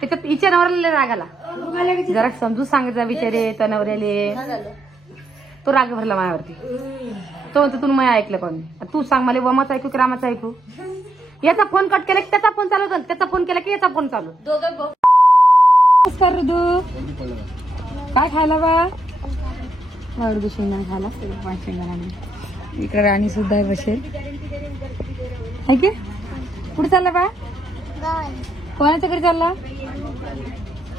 त्याच्यात हिच्या नवऱ्याला राग आला. जरा समजून सांगितलं बिचारे त्या नवऱ्याले. तो राग भरला माझ्यावरती. तो म्हणतो तू मी ऐकलं पण तू सांग मला वमाचं ऐकू की रामाचं ऐकू. याचा फोन कट केला की त्याचा फोन चालू होता, त्याचा फोन केला की याचा फोन चालू. काय खायला बा वाडू शेंगदाणा खायला. शेंगदाणा इकडे राणी सुद्धा आहे बसेल. ऐके कुठे चालला बा. कोणाच्या घरी चालला.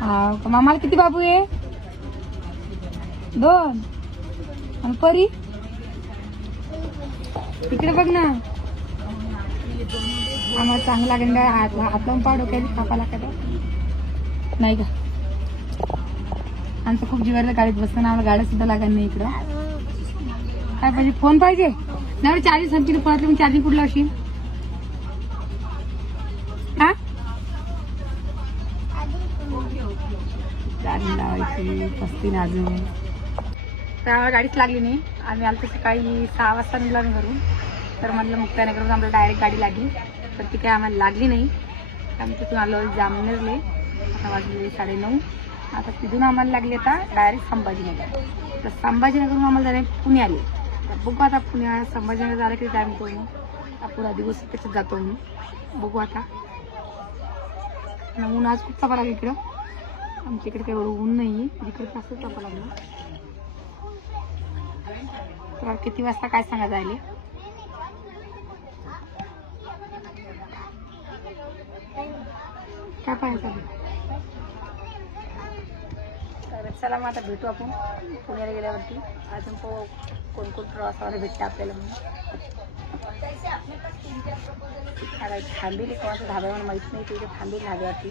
हा मामाला किती बाबू आहे. 2. आणि परी इकडे बघ ना. आम्हाला चांगलं लागेल का हात लावून पाडू काही कापा लागत नाही का. आमचं खूप जीवाला गाडीत बसताना आम्हाला गाड्या सुद्धा लागत नाही इकडं. काय पाहिजे फोन पाहिजे नाही. चार्जिंग संपली पडत मग चार्जिंग कुठं लावशील. हा चार्जिंग लावायची पस्तीन अजून. तर आम्हाला गाडीच लागली नाही. आम्ही आलो सकाळी 6 वाजता निघालो घरून. तर म्हटलं मुक्ताईनगरहून आम्हाला डायरेक्ट गाडी लागली तर ती काय आम्हाला लागली नाही. आम्ही तिथून आलो जामनेरले. आता वाजले 9:30. आता तिथून आम्हाला लागली आता डायरेक्ट संभाजीनगर. तर संभाजीनगरहून आम्हाला डायरेक्ट पुणे आले. तर बघू आता पुण्या संभाजीनगर झालं की टाईम तो म्हणून पुरा दिवस त्याच्यात जातो म्हणून बघू आता. ऊन आज खूप तापा लागला इकडं. आमच्या इकडे काही एवढं ऊन नाही आहे. इकडे जास्त तापा लागला. तर किती वाजता काय सांगा जायले. काय पाहायचं तर चला मग आता भेटू आपण पुण्याला गेल्यावरती. अजून कोण प्रवासावर भेटते आपल्याला म्हणून. थांबेल कोणाचं धाब्यावर माहीत नाही. तिथे थांबेल धाब्यावरती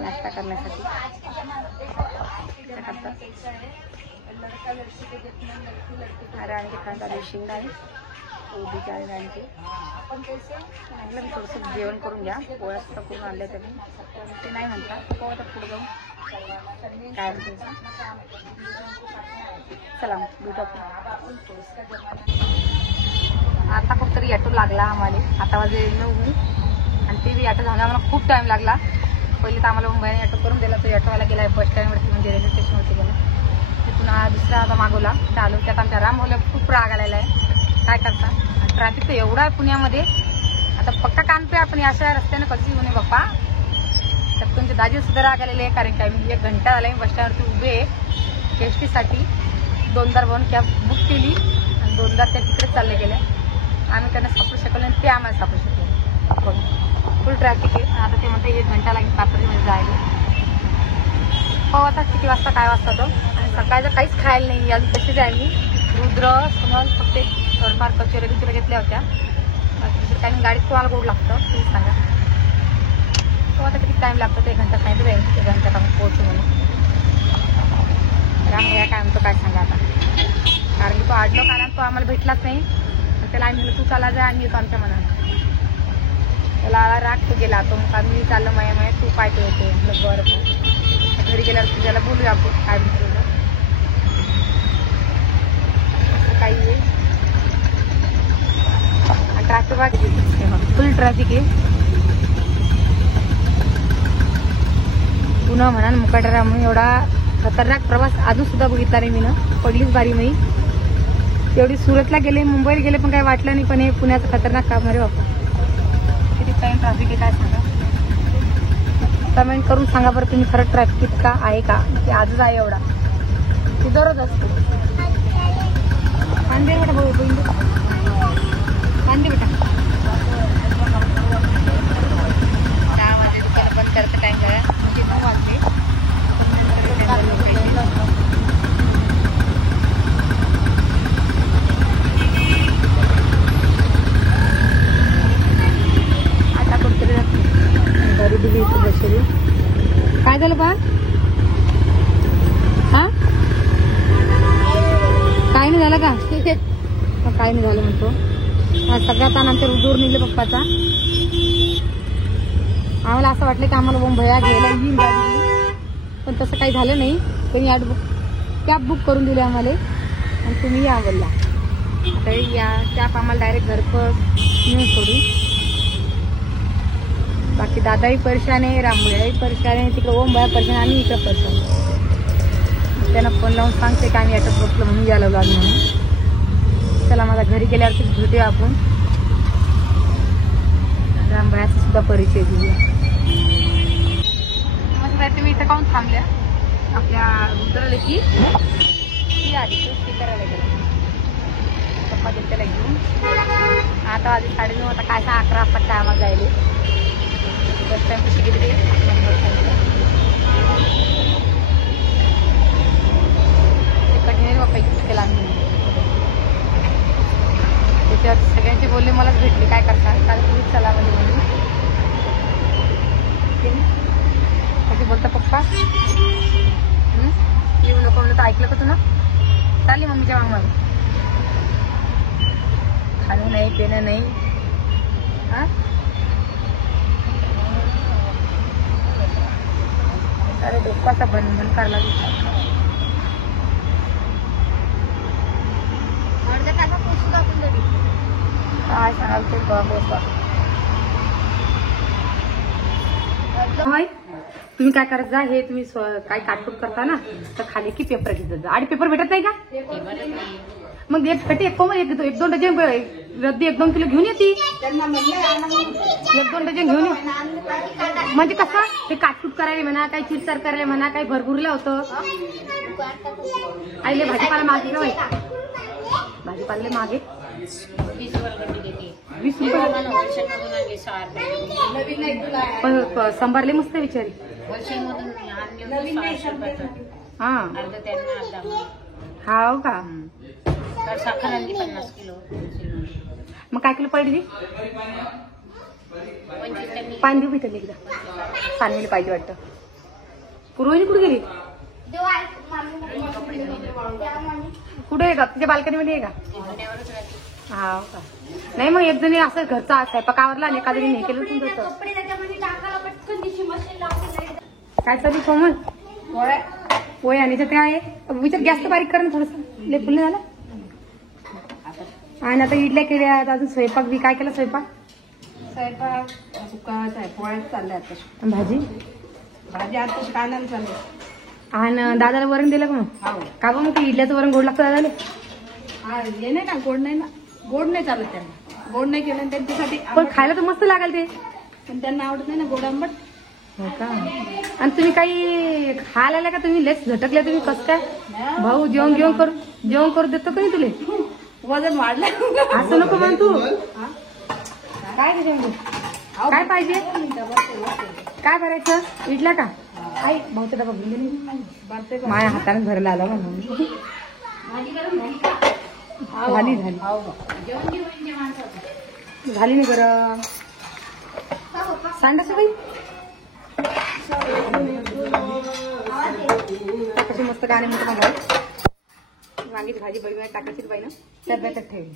नाश्ता करण्यासाठी. अरे आणि ते खाण्यात आले शेंगदाणे उडीचे आणि राणीचे. म्हटलं मी थोडंसं जेवण करून घ्या. पोळ्या सुद्धा करून आणल्या त्यांनी. ते नाही म्हणतात तो आता पुढे जाऊन काय म्हणते. चला भेटू आपण. आता कुठतरी ऑटो लागला आम्हाला. आता वाजले 9 आणि ते बी ऑटो झाला. आम्हाला खूप टाईम लागला. पहिले तर आम्हाला मुंबईने ऑटो करून दिला. तो ऑटोवाला गेला बस स्टँडवरती म्हणजे रेल्वे स्टेशनवरती गेला. तिथून दुसरा आता मागवला चालू. त्यात आमच्या रामभाऊला खूप राग आलेला आहे. काय करता ट्रॅफिक तर एवढा आहे पुण्यामध्ये. आता पक्का कानतोय आपण अशा रस्त्याने कशी येऊ नये बाप्पा. तर तुमचे दाजी सुद्धा राग आलेले आहे. कारण की आम्ही 1 घंटा झाला मी बस स्टँडवरती उभे आहे एस टीसाठी. 2दा कॅब बुक केली आणि 2दा त्या तिकडे चालले गेल्या. आम्ही त्यांना सापडू शकलो आणि ते आम्हाला सापडू शकलो. फुल ट्रॅफिक आहे. आता ते म्हणते 1 घंटा लागेल पातळीमध्ये जायला. हो आता किती वाजता काय वाजता तो. आणि सकाळचं काहीच खायला नाही. अजून तशीच आहे मी. रुद्र समज फक्त थोडंफार कचोऱ्या घेतल्या होत्या. दुसरं काही गाडीत तुम्हाला गोड लागतं तुम्ही सांगा. तो आता किती टाईम लागतो. ते 1 घंटा सांगितलं जाईल. 1 घंट्यात आम्ही पोहोचू म्हणून. रामभैया काय म्हणतो काय सांगा आता. कारण की तो आडलो काला तो आम्हाला भेटलाच नाही. त्याला आम्ही म्हणलं तू चाला जा आणि येतो आमच्या मनाला. त्याला राग तो गेला. तो मग मी चाललं माया तू काय ते होते. म्हटलं बरं घरी गेल्यावर तुझ्याला बोलूया आपण काय म्हणतो काही आहे. ट्रॅफिक फुल ट्रॅफिक आहे. पुन्हा म्हणा मुकाटरा म्हणून एवढा खतरनाक प्रवास अजून सुद्धा बघितला नाही मी ना. पडलीच बारी मी तेवढी. सुरतला गेले मुंबईला गेले पण काही वाटलं नाही. पण हे पुण्याचं खतरनाक काम अरे बापा. किती टाइम ट्रॅफिक आहे काय सांगा. कमेंट करून सांगा बरं तुम्ही खरं ट्रॅफिक इतका आहे का की आजच आहे एवढा की दररोज असतो. कांदे बेटा भाऊ कांदे बेटा. 10 वाजले दुकानं बंद करायचा टाइम झाला. म्हणजे 9 वाजले. आता कुठतरी गरीबी बसली. काय झालं बा. हा काय नाही झालं का. काय नाही झालं म्हणतो. सगळ्यात आमच्या दूर निघले पप्पाचा. आम्हाला असं वाटलं की आम्हाला भया घ्यायला येईल गाडी. पण तसं काही झालं नाही. त्यांनी कॅब बुक करून दिली आम्हाला आणि तुम्ही या बोलला. आता या कॅब आम्हाला डायरेक्ट घरपोच नेऊन सोडू. बाकी दादाही परेशान आहे, रामभैयाही परेशान आहे, तिकडे ओम भैया परेशान, आम्ही इकडे परेशान. त्यांना फोन लावून सांगते की आम्ही ॲटोत बसलो म्हणून यायला लागलो म्हणून. चला माझ्या घरी गेल्यावरती भेटूया आपण. रामभैयाचा सुद्धा परिचय देऊया. तुम्ही इथं काहून थांबल्या? आपल्या उतरले की आधी ती करायला गेला पप्पा गेले त्याला घेऊन. आता आधी 9:30 आता काय 11 वाजता काय आम्हाला जायले. बस टाइम कशी गेली ते कठीण बाप्पा इतकं केला आम्ही. त्याच्यावर सगळ्यांचे बोलले मलाच भेटले. काय करता काल तुम्हीच चला म्हणजे कसे बोलता पप्पा. येऊ नको म्हणलं तर ऐकलं का तुला? चालली मम्मीच्या मागं. खाणं नाही पिणं नाही. हा अरे डोक्याचा बंधन करायला काय सांगाल ते तुम्ही काय करत जा. हे तुम्ही काय काटकूट करता ना तर खाली की पेपर घेत जा. आणि पेपर भेटत नाही का? मग एक पेटी एक 1-2 डझन रद्दी 1-2 किलो घेऊन येते. 1-2 डझन घेऊन ये. म्हणजे कसं हे काटकूट करायला म्हणा, काही चिरचार करायला म्हणा, काही भरभुरलं होतं. आईले भाजीपाला मागे का बाई? भाजीपाले मागे 20 रुपये. पण संभारले मस्त विचारी. हा हाव का? साखर आणली 50 किलो. मग काय किलो पडली? 5 रुपये तरी एकदा सानवीला पाहिजे वाटतं. पूर्वजी कुठे गेली? कुठे आहे का? तिच्या बाल्कनीमध्ये आहे का? हा का? नाही मग एक जणी असं घरचा स्वयंपाक आवरला आणि एका जणी हे केलं तुमचं. काय चालू कोमल? पोहे आणि ते आहे विचार. गॅस तर बारीक कर ना थोडस. लेपूल नाही झालं. आणि आता इडल्या केल्या. अजून स्वयंपाक बी काय केला? स्वयंपाक सुका पोळ्याच चालल्या आता. भाजी आता कानाला चालले. आणि दादाला वरण दिलं का मग? का बा मग ते इडल्याचं वरण गोड लागतं दादाला? हे नाही ना गोड नाही ना. गोड नाही चालत त्यांना. गोड नाही केलं त्यांच्यासाठी. पण खायला तर मस्त लागेल ते. पण त्यांना आवडत नाही ना गोड आंबट. हो का? आणि तुम्ही काही खायला आल्या का? तुम्ही लेस झटकल्या तुम्ही. कसं काय भाऊ जेवण करू देतो का नाही तुले? वजन वाढलं. असं नको म्हण तू. काय काय पाहिजे? काय भरायचं? इडला का? आई भाऊचा डबा घेऊन माझ्या हाताने भरला आला म्हणून. झाली नाही बरं. सांडास बाई कशी मस्त गाणे म्हणतो मला. वांगीची भाजी बरी टाकायची बाई ना त्यात बॅटात ठेवली.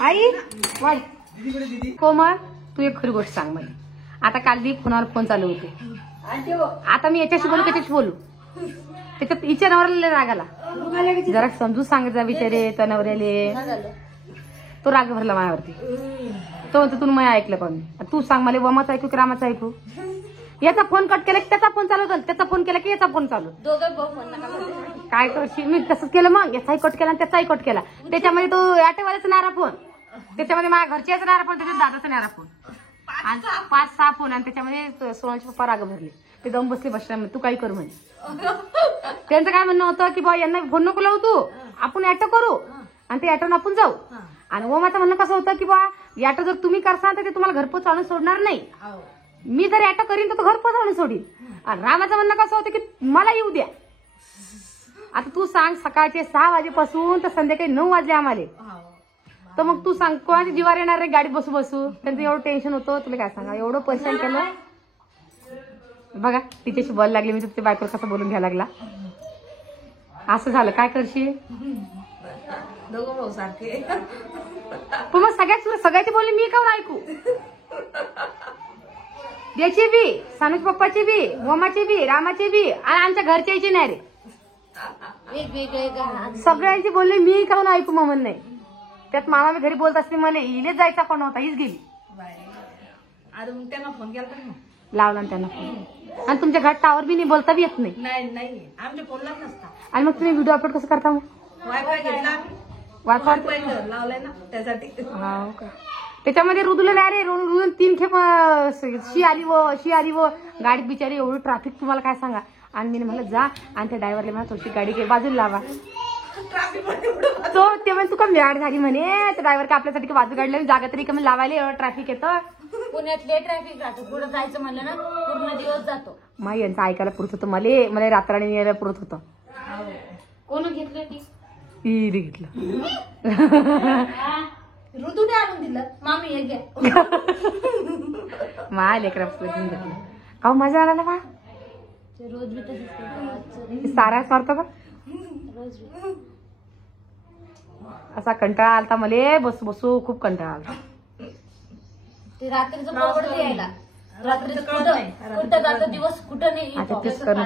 आई वाढ कोमल तू एक खरी गोष्ट सांग मला. आता काल बी फोनावर फोन चालू होते. आता मी याच्याशी बोलू त्याच्याशी बोलू? त्याच्यात हिच्या नवऱ्याला राग आला. जरा समजून सांगायचा बिचारे त्या नवऱ्याले. तो राग भरला माझ्यावरती. तो म्हणतो तू मला ऐकलं पण. तू सांग मला वमाचं ऐकू की रामाचं ऐकू? याचा फोन कट केला की त्याचा फोन चालू होता. त्याचा फोन केला की याचा फोन चालू. काय करशील? मी तसंच केलं. मग याचाही कट केला आणि त्याचाही कट केला. त्याच्यामध्ये तो ॲटोवाल्याचा नारा फोन, त्याच्यामध्ये माझ्या घरच्याचा नारा फोन, त्याच्यात दादाचा नारा फोन, 5-6 फोन. आणि त्याच्यामध्ये सोनाचे पप्पा राग भरले. ते जाऊन बसले बसल्या. तू काही करू म्हणे. त्यांचं काय म्हणणं होतं की बा यांना फोन नको लावू तू, आपण ॲटो करू आणि ते ॲटोनं आपण जाऊ. आणि ओमाचं म्हणणं कसं होतं की बा ॲटो जर तुम्ही करसाल तर ते तुम्हाला घरपोच आणून सोडणार नाही. मी जर ॲटो करीन तर तो घरपोच आणून सोडीन. आणि रामाचं म्हणणं कसं होतं की मला येऊ द्या. आता तू सांग सकाळचे 6 वाजेपासून तर संध्याकाळी 9 वाजले आम्हाला. तर मग तू सांग कोणाच्या जीवावर येणार रे गाडीत बसू बसू? त्यांचं एवढं टेन्शन होतं. तुला काय सांगा एवढं परेशान केलं. बघा तिच्याशी बोलायला लागली मी. तुझ्या बायकोला कसं बोलून घ्यायला लागला. असं झालं. काय करशील? दोघं भाऊ सारखे. पण मग सगळ्याचे बोलले मी काऊन ऐकू? याची बी, सानूज पप्पाची बी, वमाची बी, रामाची बी आणि आमच्या घरच्याची नाही रे. वेगवेगळे सगळ्यांची बोलले मी काऊन ऐकू? मग नाही. त्यात मामा मी घरी बोलत असते मला इलेच जायचा पण होता. हीच गेली. अरे मग त्यांना फोन केला तरी मग. लावला ना त्यांना फोन. आणि तुमच्या घरात टावर बी नाही, बोलता बी येत नाही. नाही आमच्या फोनलाच नसता. आणि मग तुम्ही व्हिडिओ अपलोड कसं करता मग? वायफाय घेतला आम्ही. वायफाय वायफाय लावलाय ना त्यासाठी. हो का. त्याच्यामध्ये रुदूला नाही रे, रुदून 3 खेप शी आली व गाडीत बिचारी एवढं ट्रॅफिक तुम्हाला काय सांगा. आणि मी म्हणलं जा आणि त्या ड्रायव्हरला म्हणा थोडीशी गाडी बाजूला लावा. तो ते म्हणे तू का मॅड झाली म्हणे, तर ड्रायव्हर का आपल्यासाठी का बाजू काढलं, जागा तरी कमी लावायला एवढं ट्रॅफिक येतं. पुण्यात लय ट्रॅफिक राहतो, पुढे जायचं म्हणलं ना पूर्ण दिवस जातो. माई यांचं ऐकायला पुरत होतं, मला रात्राने यायला पुरत होतं. कोण घेतलं ती घेतलं ऋतूने आणून दिलं, मामी एक घ्या. मा लेकरा घेतलं का मजा आला ना बा. रोज बी तसंच सारा मारतो का रोज असा कंटाळा आलता मला, बसू खूप कंटाळा आलता. ते रात्रीचं परवडते यायला. रात्रीचं कुठं जातो दिवस कुठं नाही. आता तेच करणं.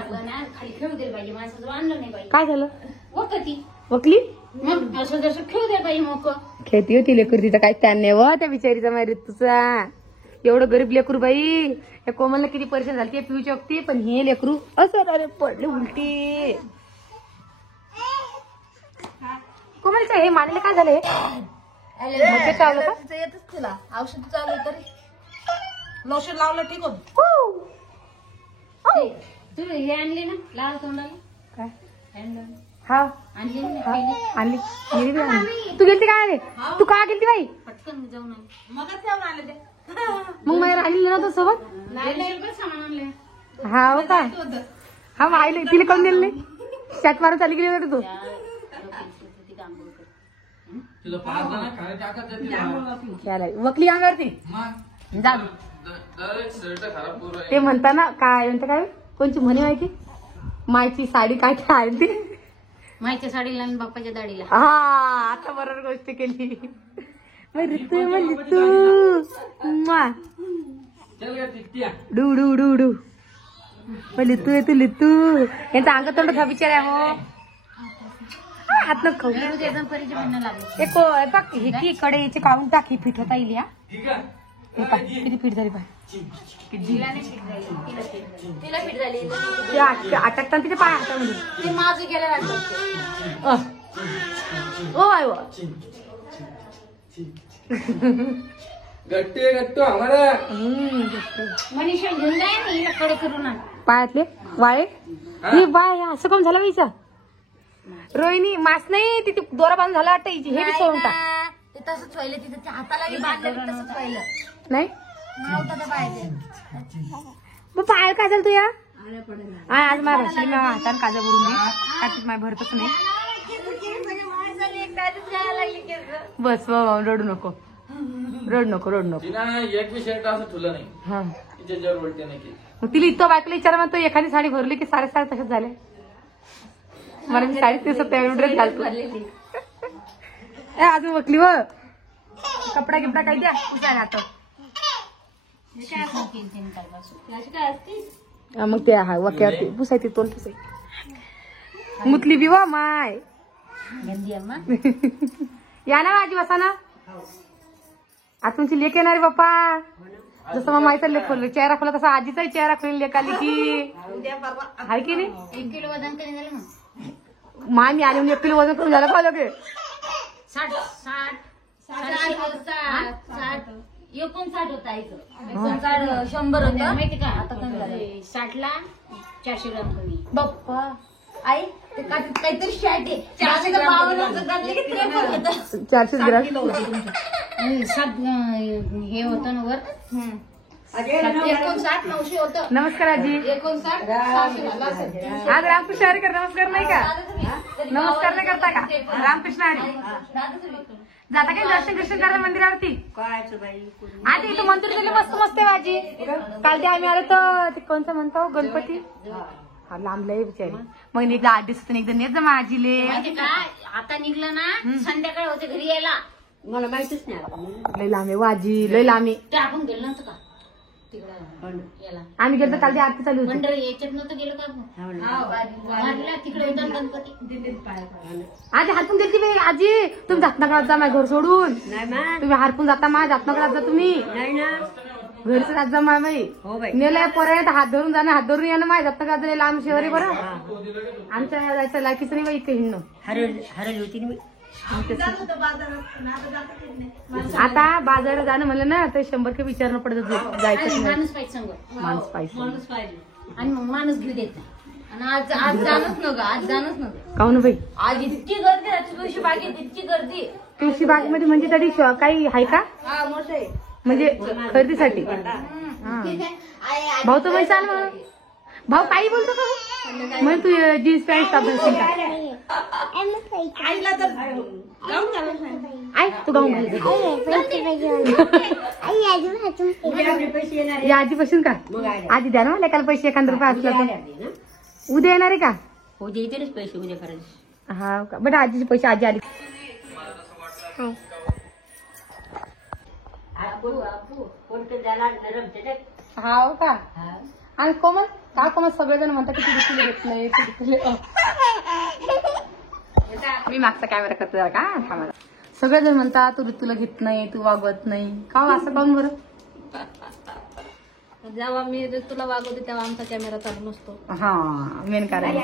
खाली खेळू दे पाहिजे, माणसाचं आणलं नाही पाहिजे. काय झालं वकती वकली मग जसं खेळू दे पाहिजे. मग खेळती होती लेकरू, तिथं काय त्यान नाही व त्या बिचारीचा मारी तुझा. एवढं गरीब लेकरू बाई. या कोमलला किती परेशान झाली ते पिऊची वक्ती, पण हे लेकरू असं अरे पडले उलटी. कोमलचं हे मानेला काय झालंय? मग चावलं का? तिचं येतच तिला औषध चालू तरी लोशन लावलं ठीक होत. तू हे आणले ना लाल तोंडाला काय हा आणले ना हा, पहिले? आणली मी बी आणली. तू गेलती काय आले? तू का गेलती बाई? पटकन जाऊन आले. मग जाऊन आले ते. मग मला राहिली ना तो सोबत. नाही सामान आणले. हा हो का. हा मग आईला तिला करून दिलं नाही. चॅट मारून चालली गेली होती तू. वकली अंगावरती जा. ते म्हणता ना काय म्हणता काय कोणची म्हणे माहिती, मायची साडी काय काय ती माहिती साडीला आणि बाप्पाच्या दाढीला. हा आता बरोबर गोष्ट केली. ऋतू म्हणली तू डू डू डू डू लितू तू लितू. यांचा अंग तोंड खा बिचार हो. हात न खाऊ एकदम परिचय म्हणणं लागले. हे की कडेचे काढून टाक. ही पीठ होता इली. किती पीठ झाली पाय. तिला फिट झाली. अटकताना तिथे पाय हातामध्ये ते माझं गेलं वाटतं. ओ आय मनीषा घेऊन जाय ना हिला कडे करून आण. पायातले वाळे हे बाय असं कम झालं बाईचा. रोहिणी मास नाही तिथे दोरा बांधून झाला वाटतं हिची. हे बी सोडून टाक. ते तसंच व्हायला तिथं त्या हाताला बांधलं तसंच व्हायला नाही नव्हतं ते पाहिजे. मग पाय काय झालं तू या आज माझ्या भाषेला मी हाताने काजा भरून दे. त्यात माझ्या भरतच नाही. बस रडू नको रडू नको. एक बी शर्ट असं ठुलं नाही. हा तिच्या उलटे नाही केली. मग तिला इथं बायकोला विचार म्हणतो एखादी साडी भरली की सारे तशाच झाले. मला मी साडी दिवसात ड्रेस घालतो. अजून वकली व कपडा गिपडा काही द्या उसायला आता. मग ते हा वक्यावरती पुसायची तोंड पुसायची. मुतली बी व माय. या ना आजी बसा ना. आता तुमची लेख येणार बाप्पा. जसं मग माईचा लेख खोललं चेहरा खोला तसा आजीचाही चेहरा खोली लेख आली की आहे की नाही. 1 किलो वजन कधी झालं मग. माय मी आली 1 किलो वजन करून झालं का लगे 60 59 होता इथं. 59 100 होतं माहिती का. आता कमी झालं 60ला 400 ग्राम कमी. बाप्पा आई ते काहीतरी शर्ट आहे 400 400 ग्राम. आणि 7 हे होतं ना वर 59 900 होतं. नमस्कार आजी. 59 600 झालं असेल. आज रामकृष्ण हरी कर. नमस्कार नाही का. नमस्कार नाही करता का. रामकृष्ण हरी जाता काय दर्शन करा मंदिरावरती. आज इथं मंदिर गेले मस्त मस्त आहे आजी. काल ते आम्ही आलो तर ते कोणतं म्हणतो गणपती हा लांबलंय बिचारी. मग एकदा 8 दिवसातून एकदा नेत जा आजीले. माहिती का आता निघलं ना संध्याकाळ होते घरी यायला. मला माहितीच नाही. लय लांब आहे आजी लय लांब आहे. ते आपण गेलो नव्हतं का तिकडं याला. आम्ही गेलो काल ती आरती चालू होती. मंडळ याच्यात नव्हतं गेलो का आपण तिकडे होता गणपती. आजी हरपून देते बाई. आजी तुम्ही जातनागडात जा माझ्या घर सोडून. तुम्ही हरपून जाता माझ्या जातनागडात जा तुम्ही. घरचं हात जमा बाई हो बाई नेलाय परत हात धरून जाणं हात धरून येणं माहिती दत्त गाजले लांब शेवरी बरं आमच्या जायचं लाकीच नाही बाई इथे हिंडणं हरवली होती ना आता बाजारात जाणं म्हणलं ना तर 100 के विचारणं पडत जायचं नाही. माणूस पाहिजे सांग माणूस पाहिजे माणूस पाहिजे आणि मग माणूस घेऊ देत नाही. आणि आज जाणच नव्हतं आज जाणच नव्हतं काहून बाई आज इतकी गर्दी तुळशी बागेत इतकी गर्दी तुळशी बागेमध्ये म्हणजे तरी काही आहे का म्हणजे खरेदीसाठी हा. भाऊ तर चाल म्हणा भाऊ काही बोलतो का मग तू जीन्स पॅन्ट टॉप घालशील का आई तू गाऊन घाल या आधीपासून का आधी द्या ना मला काल पैसे 1 रुपये असला तर उद्या येणार आहे का उद्या येतेच पैसे उद्या करायचे हा का बट आजीचे पैसे आजी आली हा का आणि कोमल का कोमल सगळेजण म्हणतात की तू तुला घेत नाही मी मागचा कॅमेरा करते जरा का थांबा सगळेजण म्हणतात तू तुला घेत नाही तू वागवत नाही का असं काऊन बरं जेव्हा मी तुला वागवते तेव्हा आमचा कॅमेरा चालू नसतो. हा मेन कारण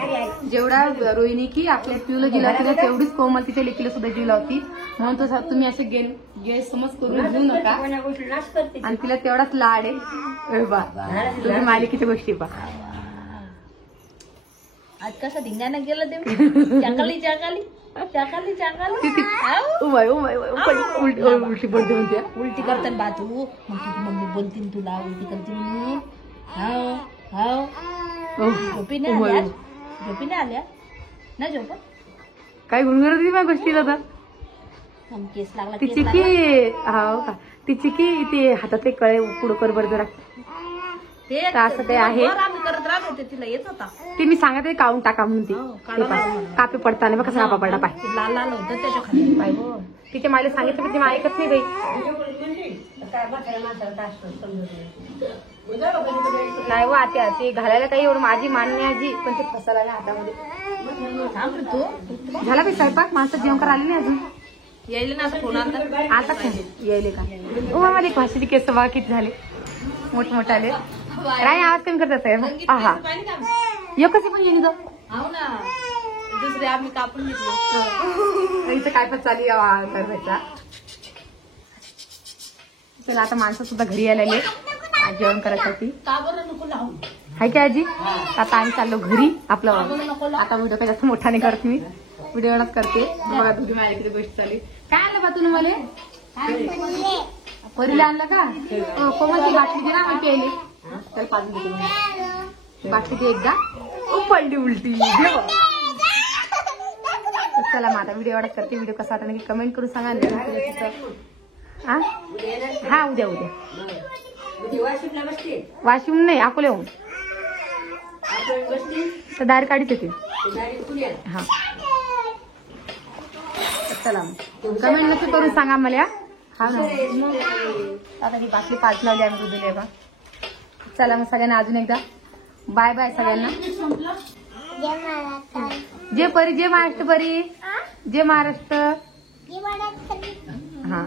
जेवढा रोहिणी की आपल्या पिऊला जीव लावती ना तेवढीच कोमल तिच्या लेकीला सुद्धा जीव लावती म्हणून तो तुम्ही असे गैरसमज करून घेऊ नका आणि तिला तेवढाच लाड आहे तुम्ही मालिकेच्या गोष्टी पा आज कसं धिंगाणं गेलं ते चाकाली उलटी बोलते म्हणते उलटी करताना बा तू मग तुझी मम्मी बोलतीन तुला उलटी करते म्हणून झोपीने आल्या ना झोप काय गुणगुणत होती माझ्या गोष्टीला आता केस लागला तिची की हो का तिची की ते हातात एक कळे पुढं कर बरं जरा ते असं काही आहे आम्ही करत राहत होते तिला येत होता ते मी सांगते काढून टाका म्हणून ती कापे पडताना बघ कसा कापा पडला पाय ते लाल लाल होतं त्याच्या खाली पाय तिच्या मायला सांगितलं पण ती मा ऐकत नाही बाई नाही व आत्या ते घालायला काही एवढं माझी मान्य आजी पण ते फसायला हातामध्ये तू झाला बाई स्वयंपाक माणसं जेवण करा आले नाही अजून यायला ना फोन आता फोन यायले का ओ मला एक भाषेची केस बघा किती झाले मोठमोठाले राय आवाज कमी करतात हा कशी पण येईन ग हो ना दुसरे आम्ही कापून घेतलो इथं काय पण चालू करायचा चला आता माणसं सुद्धा घरी आलेले जेवण करायसाठी का बरं नको लावू हाय की आजी आता आम्ही चाललो घरी आपलं आता व्हिडिओ काही जास्त मोठा नाही करत मी व्हिडिओ एवढाच करते बघा तुझी माझ्या किती गोष्ट चालली काय आणलं बा तुम्ही मला परीला आणलं का कोमलची बाटली दे ना मी प्यायली त्याला पाजून देते बाटली दे एकदा पडली उलटी चला मग आता व्हिडिओ एवढाच करते व्हिडिओ कसा वाटला नक्की कमेंट करून सांगा हा उद्या वाशिम नाही अकोल्याहून तर दार काढीत होते हा चला मग कमेंट नक्की करून सांगा मला हा ना आता ती बाटली पाच लावली आम्ही दिली बा चला मग सगळ्यांना अजून एकदा बाय बाय सगळ्यांना जय परी जय महाराष्ट्र परी जय महाराष्ट्र हा